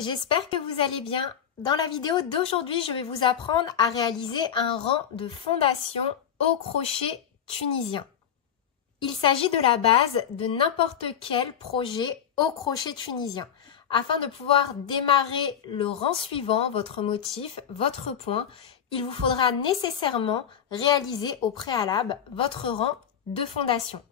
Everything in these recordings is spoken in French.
j'espère que vous allez bien. Dans la vidéo d'aujourd'hui, je vais vous apprendre à réaliser un rang de fondation au crochet tunisien. Il s'agit de la base de n'importe quel projet au crochet tunisien. Afin de pouvoir démarrer le rang suivant, votre motif, votre point, il vous faudra nécessairement réaliser au préalable votre rang de fondation.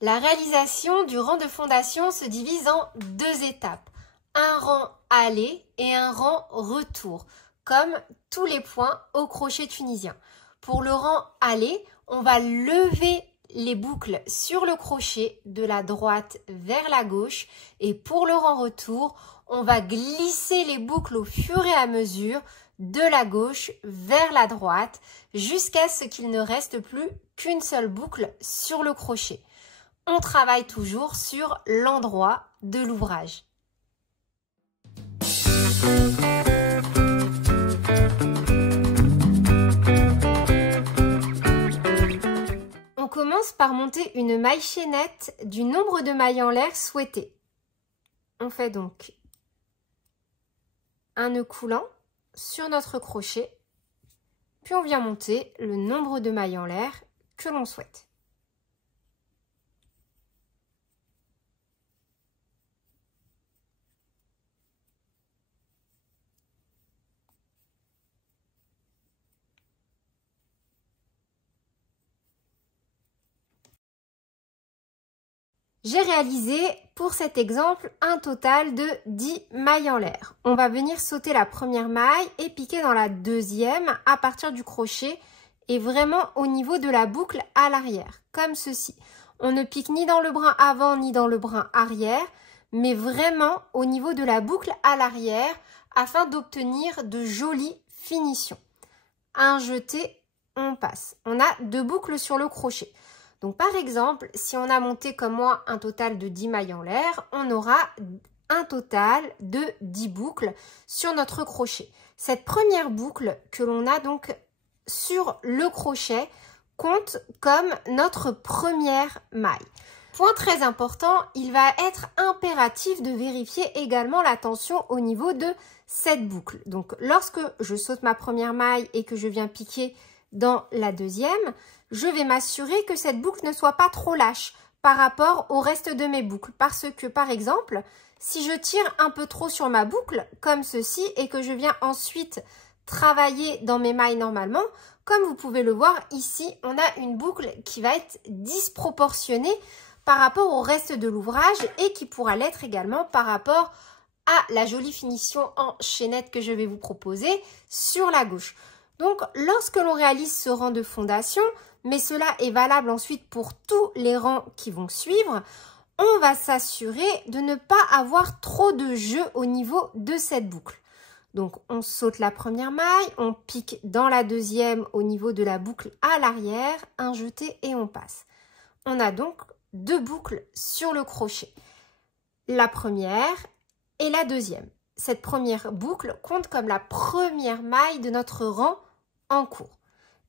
La réalisation du rang de fondation se divise en deux étapes. Un rang aller et un rang retour, comme tous les points au crochet tunisien. Pour le rang aller, on va lever les boucles sur le crochet de la droite vers la gauche et pour le rang retour, on va glisser les boucles au fur et à mesure de la gauche vers la droite jusqu'à ce qu'il ne reste plus qu'une seule boucle sur le crochet. On travaille toujours sur l'endroit de l'ouvrage. On commence par monter une maille chaînette du nombre de mailles en l'air souhaité. On fait donc un nœud coulant sur notre crochet, puis on vient monter le nombre de mailles en l'air que l'on souhaite. J'ai réalisé pour cet exemple un total de 10 mailles en l'air. On va venir sauter la première maille et piquer dans la deuxième à partir du crochet et vraiment au niveau de la boucle à l'arrière, comme ceci. On ne pique ni dans le brin avant ni dans le brin arrière, mais vraiment au niveau de la boucle à l'arrière afin d'obtenir de jolies finitions. Un jeté, on passe. On a deux boucles sur le crochet. Donc par exemple, si on a monté comme moi un total de 10 mailles en l'air, on aura un total de 10 boucles sur notre crochet. Cette première boucle que l'on a donc sur le crochet compte comme notre première maille. Point très important, il va être impératif de vérifier également la tension au niveau de cette boucle. Donc lorsque je saute ma première maille et que je viens piquer dans la deuxième, je vais m'assurer que cette boucle ne soit pas trop lâche par rapport au reste de mes boucles. Parce que, par exemple, si je tire un peu trop sur ma boucle, comme ceci, et que je viens ensuite travailler dans mes mailles normalement, comme vous pouvez le voir ici, on a une boucle qui va être disproportionnée par rapport au reste de l'ouvrage et qui pourra l'être également par rapport à la jolie finition en chaînette que je vais vous proposer sur la gauche. Donc, lorsque l'on réalise ce rang de fondation, mais cela est valable ensuite pour tous les rangs qui vont suivre, on va s'assurer de ne pas avoir trop de jeu au niveau de cette boucle. Donc, on saute la première maille, on pique dans la deuxième au niveau de la boucle à l'arrière, un jeté et on passe. On a donc deux boucles sur le crochet. La première et la deuxième. Cette première boucle compte comme la première maille de notre rang en cours.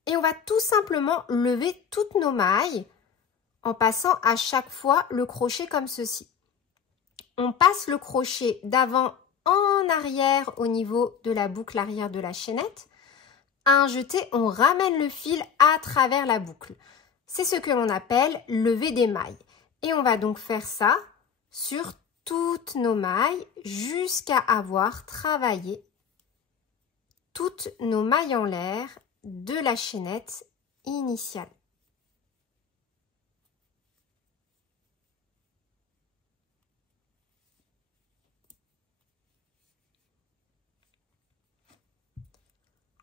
Et on va tout simplement lever toutes nos mailles en passant à chaque fois le crochet comme ceci. On passe le crochet d'avant en arrière au niveau de la boucle arrière de la chaînette. À un jeté, on ramène le fil à travers la boucle. C'est ce que l'on appelle lever des mailles. Et on va donc faire ça sur toutes nos mailles jusqu'à avoir travaillé toutes nos mailles en l'air de la chaînette initiale.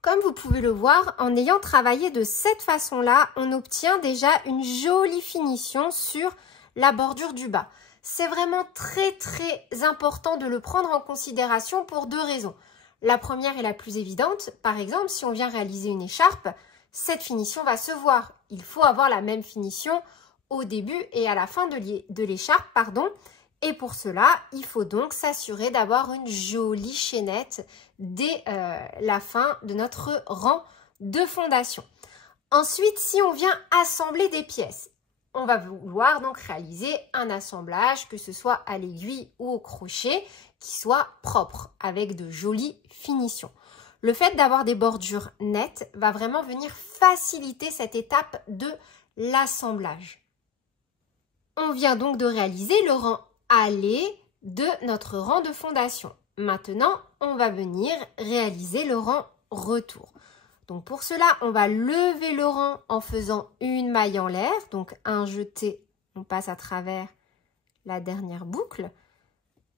Comme vous pouvez le voir, en ayant travaillé de cette façon-là, on obtient déjà une jolie finition sur la bordure du bas. C'est vraiment très important de le prendre en considération pour deux raisons. La première est la plus évidente. Par exemple, si on vient réaliser une écharpe, cette finition va se voir. Il faut avoir la même finition au début et à la fin de l'écharpe, pardon. Et pour cela, il faut donc s'assurer d'avoir une jolie chaînette dès la fin de notre rang de fondation. Ensuite, si on vient assembler des pièces, on va vouloir donc réaliser un assemblage, que ce soit à l'aiguille ou au crochet, qui soit propre, avec de jolies finitions. Le fait d'avoir des bordures nettes va vraiment venir faciliter cette étape de l'assemblage. On vient donc de réaliser le rang aller de notre rang de fondation. Maintenant, on va venir réaliser le rang retour. Donc pour cela, on va lever le rang en faisant une maille en l'air. Donc un jeté, on passe à travers la dernière boucle.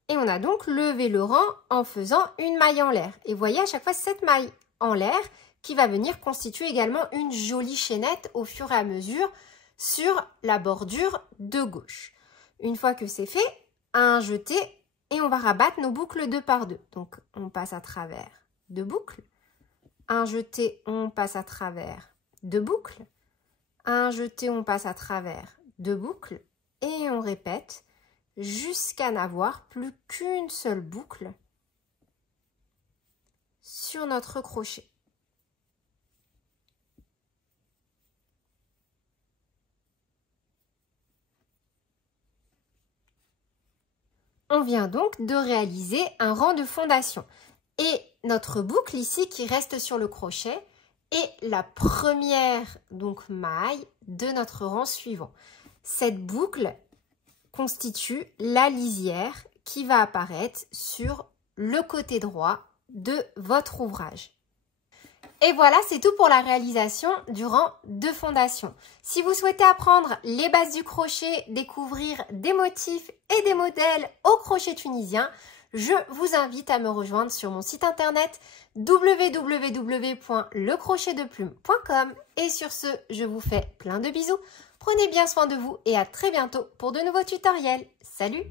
Et on a donc levé le rang en faisant une maille en l'air. Et vous voyez à chaque fois cette maille en l'air qui va venir constituer également une jolie chaînette au fur et à mesure sur la bordure de gauche. Une fois que c'est fait, un jeté et on va rabattre nos boucles 2 par 2. Donc on passe à travers 2 boucles. Un jeté, on passe à travers 2 boucles. Un jeté, on passe à travers 2 boucles. Et on répète jusqu'à n'avoir plus qu'une seule boucle sur notre crochet. On vient donc de réaliser un rang de fondation. Et notre boucle ici qui reste sur le crochet est la première donc maille de notre rang suivant. Cette boucle constitue la lisière qui va apparaître sur le côté droit de votre ouvrage. Et voilà, c'est tout pour la réalisation du rang de fondation. Si vous souhaitez apprendre les bases du crochet, découvrir des motifs et des modèles au crochet tunisien, je vous invite à me rejoindre sur mon site internet www.lecrochetdeplume.com. Et sur ce, je vous fais plein de bisous. Prenez bien soin de vous et à très bientôt pour de nouveaux tutoriels. Salut!